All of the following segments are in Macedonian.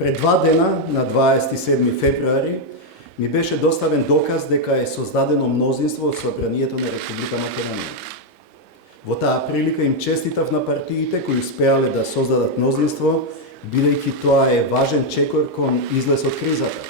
Пред 2 дена, на 27 февруари, ми беше доставен доказ дека е создадено мнозинство од Собранието на Република Македонија. Во таа прилика им честитав на партиите кои успеале да создадат мнозинство, бидејќи тоа е важен чекор кон излез од кризата.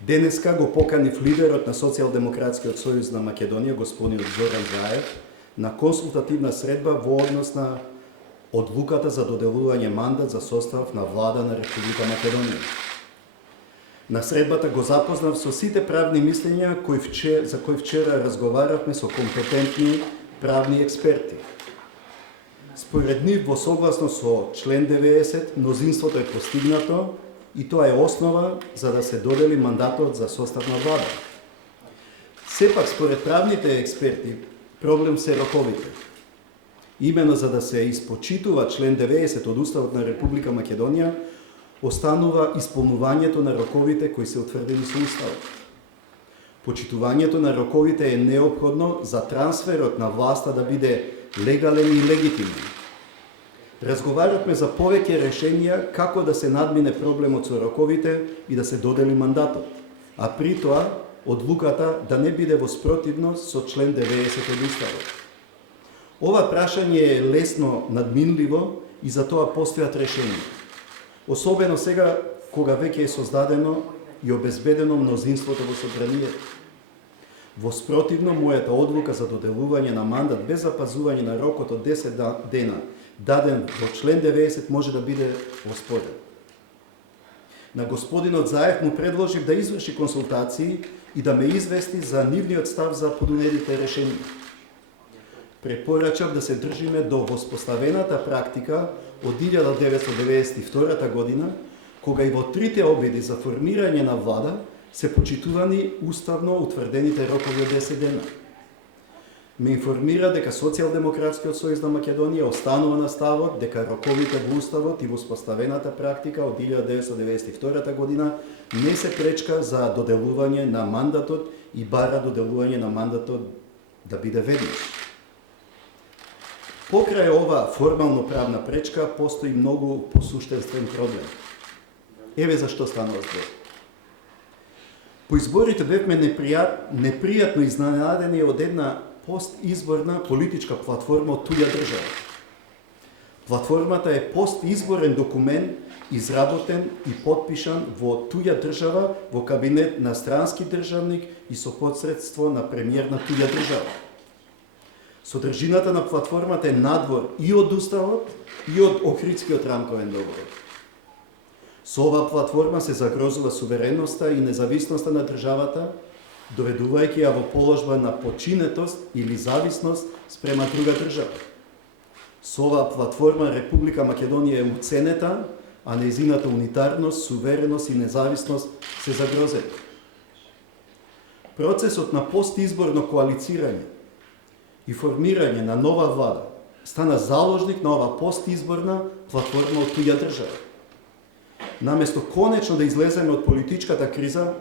Денеска го поканив лидерот на Социјалдемократскиот сојуз на Македонија, господинот Зоран Заев, на консултативна средба во однос на одлуката за доделување мандат за состав на влада на Република Македонија. На средбата го запознав со сите правни мислења за кои вчера разговаравме со компетентни правни експерти. Според нив, во согласно со член 90, мнозинството е постигнато и тоа е основа за да се додели мандатот за состав на влада. Сепак, според правните експерти, проблем се роковите. Имено за да се испочитува член 90 од Уставот на Република Македонија, останува исполнувањето на роковите кои се утврдени со Уставот. Почитувањето на роковите е неопходно за трансферот на власта да биде легален и легитимен. Разговаравме за повеќе решенија како да се надмине проблемот со роковите и да се додели мандатот, а при тоа одлуката да не биде во спротивност со член 90 од Уставот. Ова прашање е лесно надминливо и за тоа постојат решенија. Особено сега, кога веќе е создадено и обезбедено мнозинството во Собранието. Во спротивно, мојата одлука за доделување на мандат без запазување на рокот од 10 дена, даден во член 90, може да биде оспорен. На господинот Заев му предложив да изврши консултации и да ме извести за нивниот став за подунетите решенија. Препорачав да се држиме до воспоставената практика од 1992 година, кога и во трите обиди за формирање на влада се почитувани уставно утврдените рокови од 10 дена. Ме информира дека Социјалдемократскиот сојуз на Македонија останува на ставот дека роковите во Уставот и воспоставената практика од 1992 година не се пречка за доделување на мандатот и бара доделување на мандатот да биде веднаш. Покрај ова формално правна пречка постои многу посуштенствен проблем. Еве зашто станува збор. По изборите бевме непријатно изненадени од една постизборна политичка платформа од туѓа држава. Платформата е постизборен документ изработен и подпишан во туѓа држава во кабинет на странски државник и со посредство на премиер на туѓа држава. Содржината на платформата е надвор и од Уставот и од Охридскиот рамковен договор. Со оваа платформа се загрозува сувереноста и независноста на државата, доведувајќи ја во положба на починетост или зависност спрема друга држава. Со оваа платформа Република Македонија е уценета, а нејзината унитарност, сувереност и независност се загрозени. Процесот на постизборно коалицирање и формирање на нова влада стана заложник на ова постизборна платформа од туѓа држава. Наместо конечно да излеземе од политичката криза,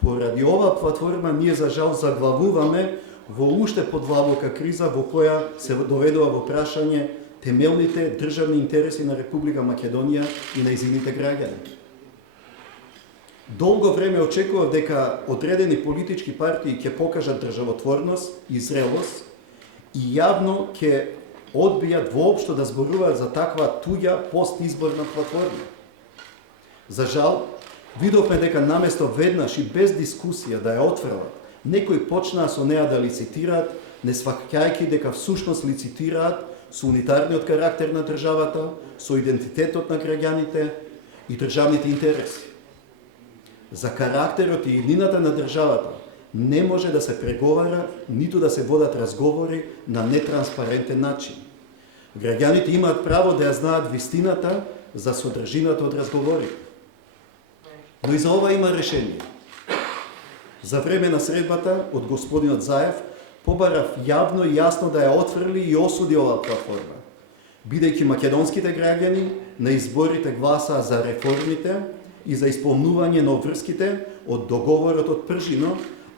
поради оваа платформа ние за жал заглавуваме во уште подлабока криза во која се доведува во прашање темелните државни интереси на Република Македонија и нејзините граѓани. Долго време очекував дека одредени политички партии ќе покажат државотворност и зрелост и јавно ќе одбијат воопшто да зборуваат за таква туѓа постизборна платформа. За жал, видовме дека наместо веднаш и без дискусија да ја отфрлат, некои почнаа со неа да лицитираат, не сваќајќи дека всушност лицитираат со унитарниот карактер на државата, со идентитетот на граѓаните и државните интереси. За карактерот и иднината на државата не може да се преговара, ниту да се водат разговори на нетранспарентен начин. Граѓаните имаат право да ја знаат вистината за содржината од разговорите. Но и за ова има решение. За време на средбата од господинот Заев побарав јавно и јасно да ја отфрли и осуди оваа платформа, бидејќи македонските граѓани на изборите гласаа за реформите и за исполнување на обврските од договорот од Пржино,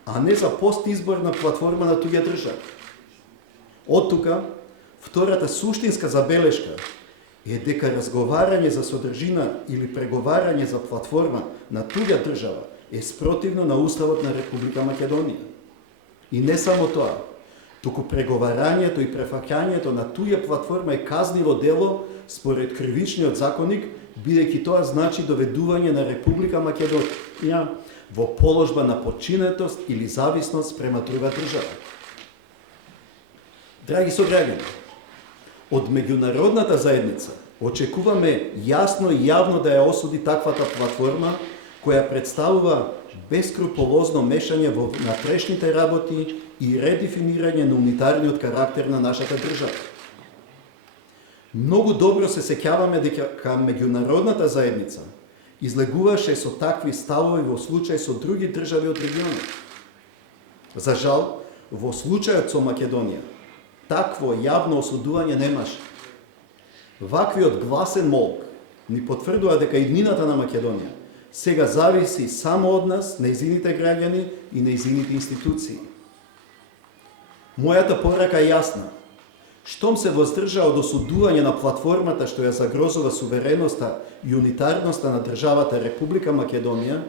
а не за постизборна платформа на туѓа држава. Од тука, втората суштинска забелешка е дека разговарање за содржина или преговарање за платформа на туѓа држава е спротивно на Уставот на Република Македонија. И не само тоа, туку преговарањето и префаќањето на туѓа платформа е казниво дело според кривичниот законник, бидејќи тоа значи доведување на Република Македонија во положба на подчинетост или зависност према друга држава. Драги сограѓани, од меѓународната заедница очекуваме јасно и јавно да ја осуди таквата платформа која представува бескрупулозно мешање во внатрешните работи и редефинирање на унитарниот карактер на нашата држава. Многу добро се сеќаваме дека меѓународната заедница излегуваше со такви ставови во случај со други држави од регионот. За жал, во случајот со Македонија, такво јавно осудување немаше. Ваквиот гласен молк ни потврдува дека иднината на Македонија сега зависи само од нас, нејзините граѓани и нејзините институции. Мојата порака е јасна. Штом се воздржа од осудување на платформата што ја загрозува сувереноста и унитарноста на државата Република Македонија,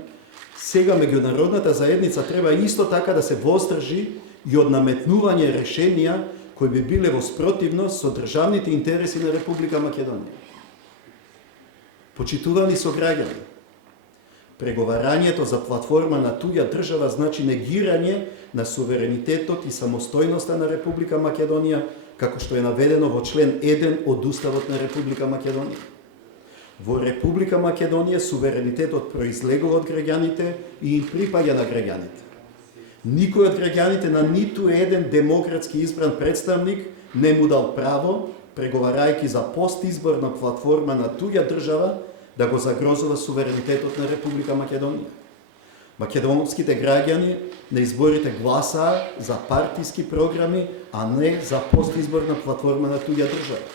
сега меѓународната заедница треба исто така да се воздржи и од наметнување решенија кои би биле во спротивност со државните интереси на Република Македонија. Почитувани сограѓани, преговарањето за платформа на туѓа држава значи негирање на суверенитетот и самостојноста на Република Македонија, како што е наведено во член 1 од Уставот на Република Македонија. Во Република Македонија суверенитетот произлегува од граѓаните и им припаѓа на граѓаните. Никој од граѓаните на ниту еден демократски избран представник не му дал право, преговарајќи за постизборна платформа на туѓа држава, да го загрозува суверенитетот на Република Македонија. Македонските граѓани на изборите гласаа за партиски програми, а не за постизборна платформа на туѓа држава.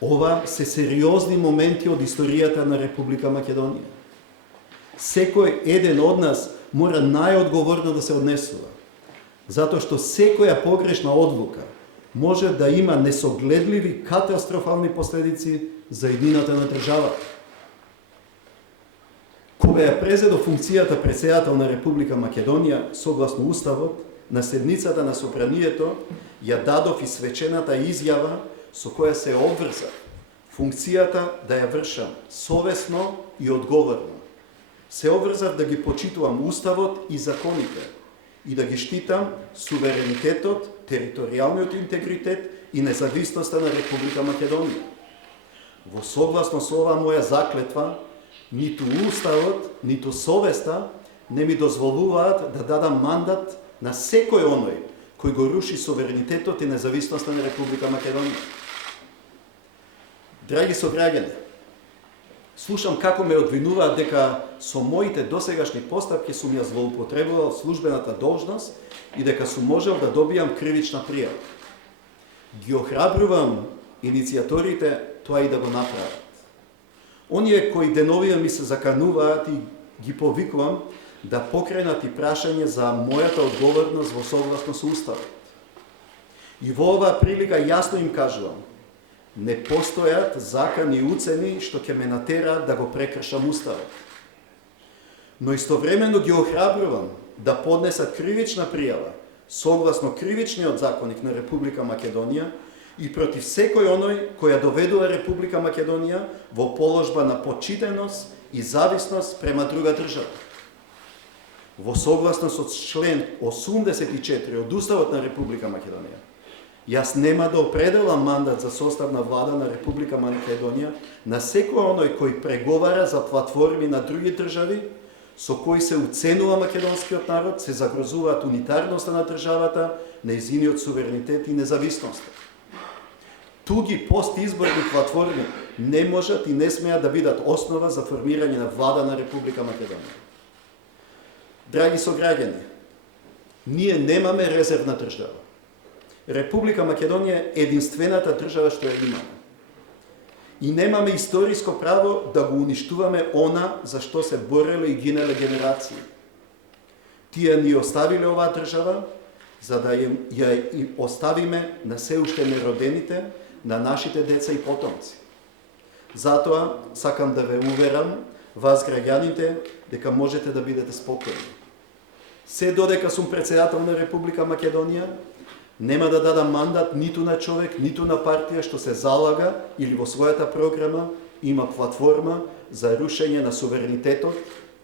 Ова се сериозни моменти од историјата на Република Македонија. Секој еден од нас мора најодговорно да се однесува, затоа што секоја погрешна одлука може да има несогледливи катастрофални последици за едината на државата. Кога ја презедо функцијата претседател на Република Македонија, согласно Уставот, на седницата на Собранието, ја дадов и свечената изјава со која се обврза функцијата да ја вршам совесно и одговорно. Се обврзав да ги почитувам Уставот и законите и да ги штитам суверенитетот, територијалниот интегритет и независноста на Република Македонија. Во согласно со оваа моја заклетва, ниту Уставот, ниту совеста не ми дозволуваат да дадам мандат на секој оној кој го руши суверенитетот и независноста на Република Македонија. Драги сограѓани, слушам како ме одвинуваат дека со моите досегашни постапки сум ја злоупотребувал службената должност и дека сум можел да добијам кривична пријава. Ги охрабрувам иницијаторите тоа и да го направат. Оние кои деновија ми се закануваат и ги повикувам да покренат и прашање за мојата одговорност во согласно со Уставот. И во оваа прилика јасно им кажувам, не постојат закани и уцени што ќе ме натераат да го прекршам Уставот. Но истовремено ги охрабрувам да поднесат кривична пријава согласно кривичниот законник на Република Македонија и против секој оној која доведува Република Македонија во положба на подчиненост и зависност према друга држава. Во согласно со член 84 од Уставот на Република Македонија, јас нема да определам мандат за состав на влада на Република Македонија на секој оној кој преговара за платформи на други држави со кои се уценува македонскиот народ, се загрозуваат унитарноста на државата, нејзиниот суверенитет и независноста. Туги постизборни платформи не можат и не смеат да бидат основа за формирање на влада на Република Македонија. Драги сограѓани, ние немаме резервна држава. Република Македонија е единствената држава што ја имаме. И немаме историско право да го уништуваме она за што се бореле и гинеле генерации. Тие ни оставиле оваа држава, за да ја оставиме на се уште неродените, на нашите деца и потомци. Затоа сакам да ве уверам, вас граѓаните, дека можете да бидете спокојни. Се додека сум председател на Република Македонија, нема да дадам мандат ниту на човек, ниту на партија што се залага или во својата програма има платформа за рушење на суверенитетот,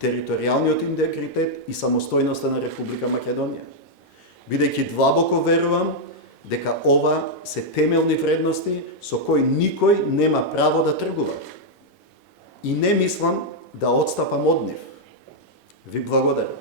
територијалниот интегритет и самостојноста на Република Македонија. Бидејќи длабоко верувам дека ова се темелни вредности со кои никој нема право да тргува. И не мислам да отстапам од нив. Ви благодарам.